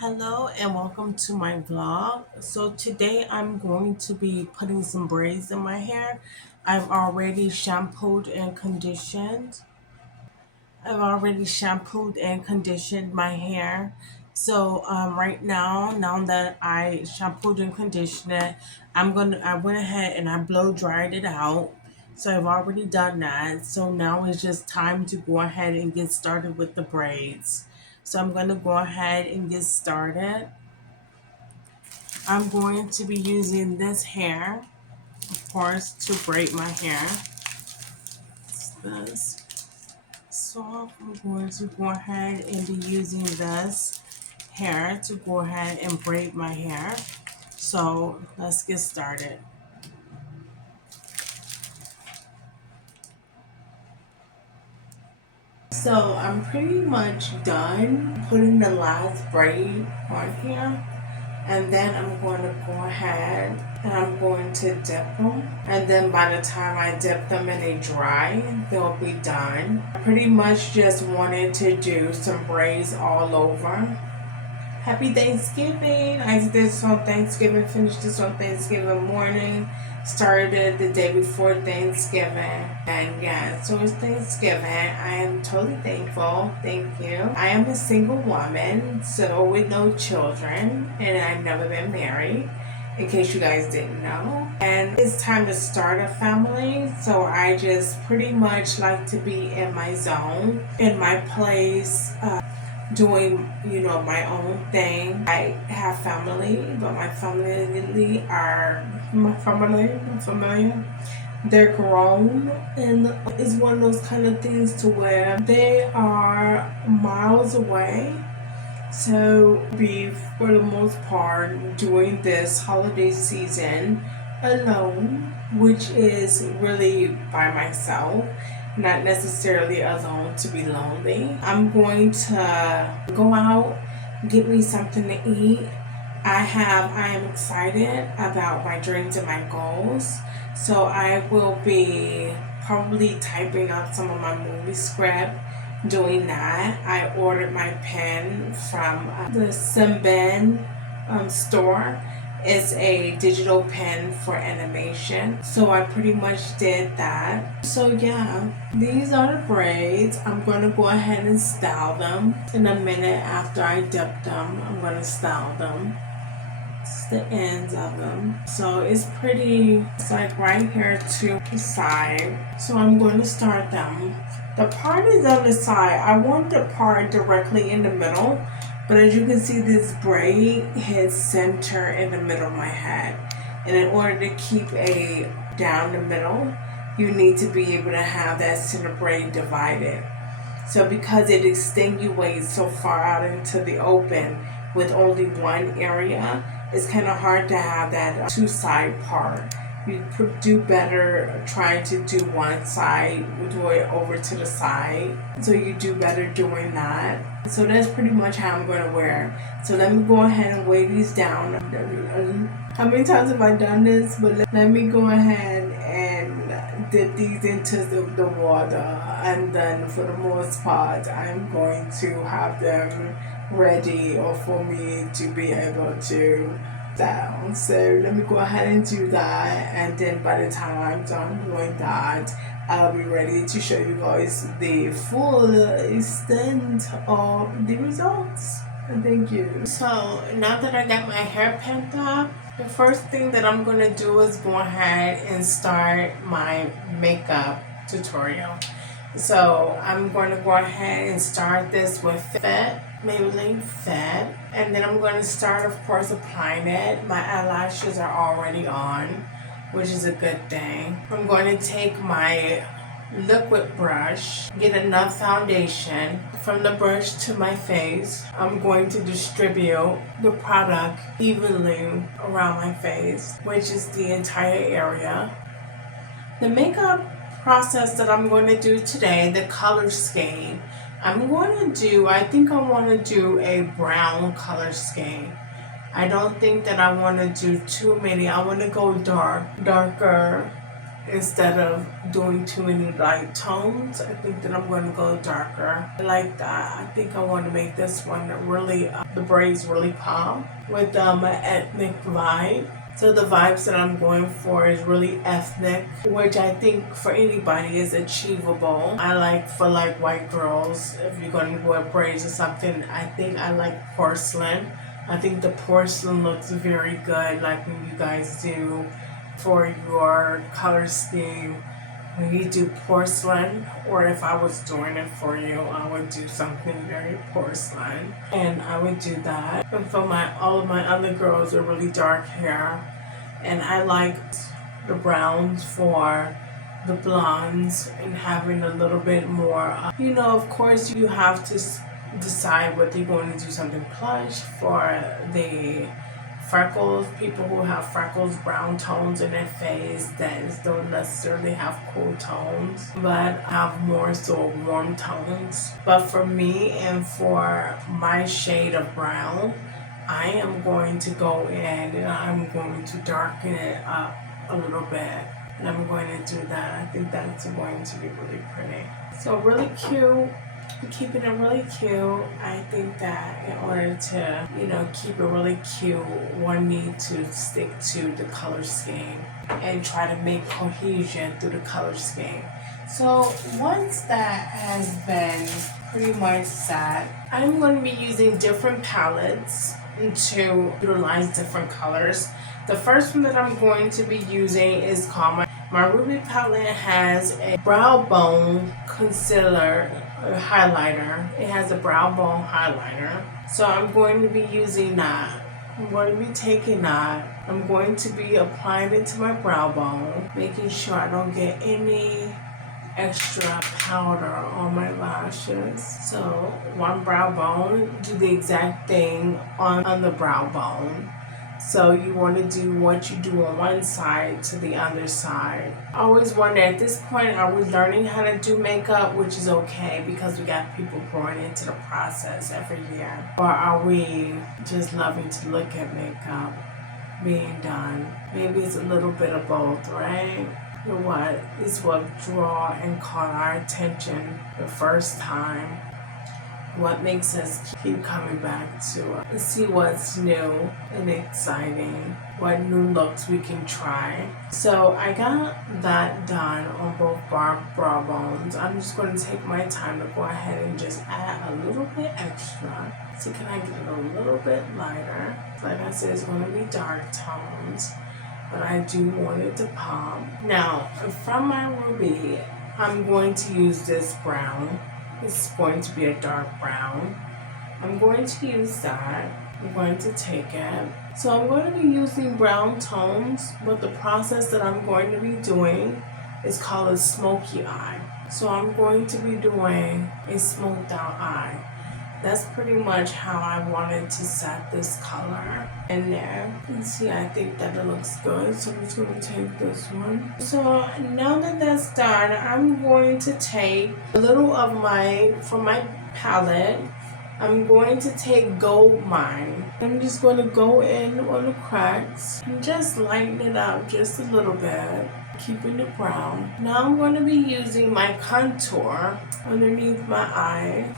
Hello and welcome to my vlog. So today I'm going to be putting some braids in my hair. I've already shampooed and conditioned. my hair. So right now that I shampooed and conditioned it, I went ahead and I blow dried it out. So I've already done that. So now it's just time to go ahead and get started with the braids. So I'm gonna go ahead and get started. I'm going to be using this hair, of course, to braid my hair. It's this. So I'm going to go ahead and be using this hair to go ahead and braid my hair. So let's get started. So I'm pretty much done putting the last braid on here. And then I'm going to go ahead and I'm going to dip them. And then by the time I dip them and they dry, they'll be done. I pretty much just wanted to do some braids all over. Happy Thanksgiving. I did this on Thanksgiving, finished this on Thanksgiving morning, started the day before Thanksgiving. And yeah, so it's Thanksgiving. I am totally thankful. Thank you. I am a single woman, so with no children, and I've never been married, in case you guys didn't know. And it's time to start a family, so I just pretty much like to be in my zone, in my place, doing, my own thing. I have family, but my family, they're grown, and it's one of those kind of things to where they are miles away. So be for the most part during this holiday season alone, which is really by myself, not necessarily alone to be lonely. I'm going to go out, get me something to eat. I am excited about my dreams and my goals. So I will be probably typing up some of my movie script, doing that. I ordered my pen from the Simban store. It's a digital pen for animation. So I pretty much did that. So yeah, these are the braids. I'm going to go ahead and style them. In a minute after I dip them, I'm going to style them. It's the ends of them. So it's like right here to the side. So I'm going to start them. The part is on the side. I want the part directly in the middle, but as you can see, this braid hits center in the middle of my head. And in order to keep a down the middle, you need to be able to have that center braid divided. So because it extenuates so far out into the open with only one area, it's kind of hard to have that two side part. You do better trying to do one side, do it over to the side. So you do better doing that. So that's pretty much how I'm going to wear it. So let me go ahead and weigh these down. How many times have I done this? But let me go ahead and dip these into the water. And then for the most part, I'm going to have them ready or for me to be able to down. So let me go ahead and do that, and then by the time I'm done doing that, I'll be ready to show you guys the full extent of the results. Thank you. So now that I got my hair pinned up, the first thing that I'm going to do is go ahead and start my makeup tutorial. So I'm going to go ahead and start this with Fit, Maybelline Fit. And then I'm going to start, of course, applying it. My eyelashes are already on, which is a good thing. I'm going to take my liquid brush, get enough foundation from the brush to my face. I'm going to distribute the product evenly around my face, which is the entire area. The makeup process that I'm going to do today, the color scheme, I think I want to do a brown color scheme. I don't think that I want to do too many. I want to go darker instead of doing too many light tones. I think that I'm going to go darker. I like that. I think I want to make this one really, the braids really pop with an ethnic vibe. So the vibes that I'm going for is really ethnic, which I think for anybody is achievable. I like for like white girls, if you're going to wear braids or something, I think I like porcelain. I think the porcelain looks very good, like when you guys do for your color scheme. When you do porcelain, or if I was doing it for you, I would do something very porcelain, and I would do that. And for all of my other girls are really dark hair, and I like the browns for the blondes and having a little bit more. Of course, you have to decide whether you're going to do something plush for the freckles, people who have freckles, brown tones in their face that don't necessarily have cool tones, but have more so warm tones. But for me and for my shade of brown, I am going to go in and I'm going to darken it up a little bit. And I'm going to do that. I think that's going to be really pretty. So really cute. Keeping it really cute. I think that in order to, keep it really cute, one needs to stick to the color scheme and try to make cohesion through the color scheme. So once that has been pretty much set, I'm going to be using different palettes to utilize different colors. The first one that I'm going to be using is called my Ruby palette. Has a brow bone concealer highlighter. It has a brow bone highlighter. So I'm going to be using that. I'm going to be taking that. I'm going to be applying it to my brow bone, making sure I don't get any extra powder on my lashes. So one brow bone, do the exact thing on the brow bone. So you want to do what you do on one side to the other side. I always wonder, at this point, are we learning how to do makeup, which is okay because we got people growing into the process every year? Or are we just loving to look at makeup being done? Maybe it's a little bit of both, right? You know what? It's what draw and caught our attention the first time. What makes us keep coming back to see what's new and exciting, what new looks we can try. So I got that done on both brow bones. I'm just going to take my time to go ahead and just add a little bit extra. So can I get it a little bit lighter? Like I said, it's going to be dark tones, but I do want it to pop. Now, from my Ruby, I'm going to use this brown. It's going to be a dark brown. I'm going to use that. I'm going to take it. So I'm going to be using brown tones, but the process that I'm going to be doing is called a smoky eye. So I'm going to be doing a smoked out eye. That's pretty much how I wanted to set this color in there. And see, I think that it looks good. So I'm just going to take this one. So now that that's done, I'm going to take a little of from my palette, I'm going to take Gold Mine. I'm just going to go in on the cracks and just lighten it up just a little bit, keeping it brown. Now I'm going to be using my contour underneath my eye.